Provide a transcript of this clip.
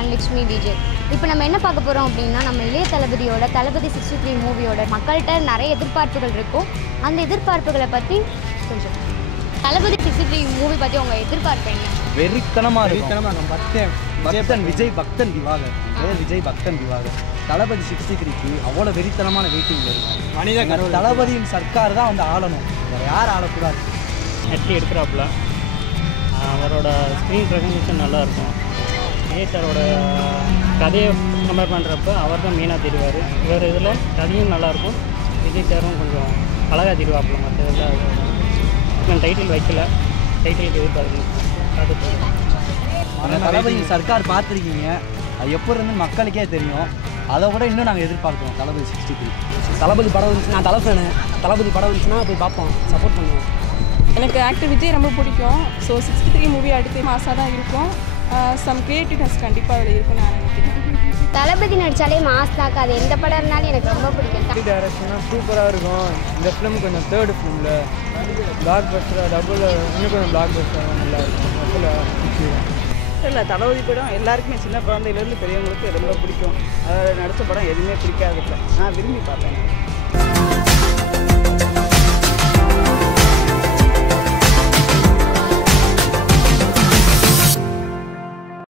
தனலட்சுமி விஜய். இப்போ நம்ம என்ன பார்க்க போகிறோம் அப்படின்னா, நம்ம இளைய தளபதியோட தளபதி 63 மூவியோட மக்கள்கிட்ட நிறைய எதிர்பார்ப்புகள் இருக்கும். அந்த எதிர்பார்ப்புகளை பற்றி கொஞ்சம் தளபதி 63 மூவி பற்றி உங்கள் எதிர்பார்ப்பு என்ன? வெறித்தனமாக இருக்கும். பக்தன் விஜய் பக்தன் திவாகர், விஜய் பக்தன் திவாகர். தளபதி 63க்கு அவ்வளோ வெறித்தனமான வெயிட்டிங் இருக்கும். மனித தளபதியின் சர்க்கார் தான் வந்து ஆளணும், வேறு யார் ஆளக்கூடாது. நெட்டி எடுக்கிறாப்புல அவரோட ஸ்க்ரீன் ப்ரெசன்டேஷன் நல்லாயிருக்கும். விஜய் சாரோட கதையை கம்பேர் பண்ணுறப்ப அவர் தான் மெயினாக தெரிவார். வேறு இதில் கதையும் நல்லாயிருக்கும், விஜய் சாரும் கொஞ்சம் அழகாக தெரிவாப்புல. மற்ற இதில் டைட்டில் வைக்கல, டைட்டிலுக்கு எதிர்பார்க்கணும். தளபதி சர்க்கார் பார்த்துருக்கீங்க, அது எப்போ இருந்து மக்களுக்கே தெரியும். அதை விட இன்னும் நாங்கள் எதிர்பார்க்குறோம் தளபதி 63. தளபதி படம் வந்துச்சு, நான் தளபதி தளபதி படம் வந்துச்சுன்னா போய் பார்ப்போம், சப்போர்ட் பண்ணுவோம். எனக்கு ஆக்டர் விஜய் ரொம்ப பிடிக்கும். ஸோ 63 மூவி அடுத்து மாசாக தான் இருக்கும். சம் கிரியேட்டிவ்னஸ் கண்டிப்பாக அதில் இருக்கும்னு நான் நினைக்கிறேன். தளபதி நடித்தாலே மாஸ் தாக்க, அது எந்த படம் இருந்தாலும் எனக்கு ரொம்ப பிடிக்கும். டைரக்ஷனாக சூப்பராக இருக்கும். இந்த ஃபிலிம் கொஞ்சம் தேர்ட் ஃபிலிமில் பிளாக் பஸ்டர் டபுள் இன்னும் கொஞ்சம் பிளாக் பஸ்டர் நல்லா இருக்கும். இல்லை, தளபதி படம் எல்லாருக்குமே சின்ன குழந்தையிலேருந்து பெரியவங்களுக்கு ரொம்ப பிடிக்கும். அதில் நடித்த படம் எதுவுமே பிடிக்காது இல்லை, நான் விரும்பி பார்ப்பேன்.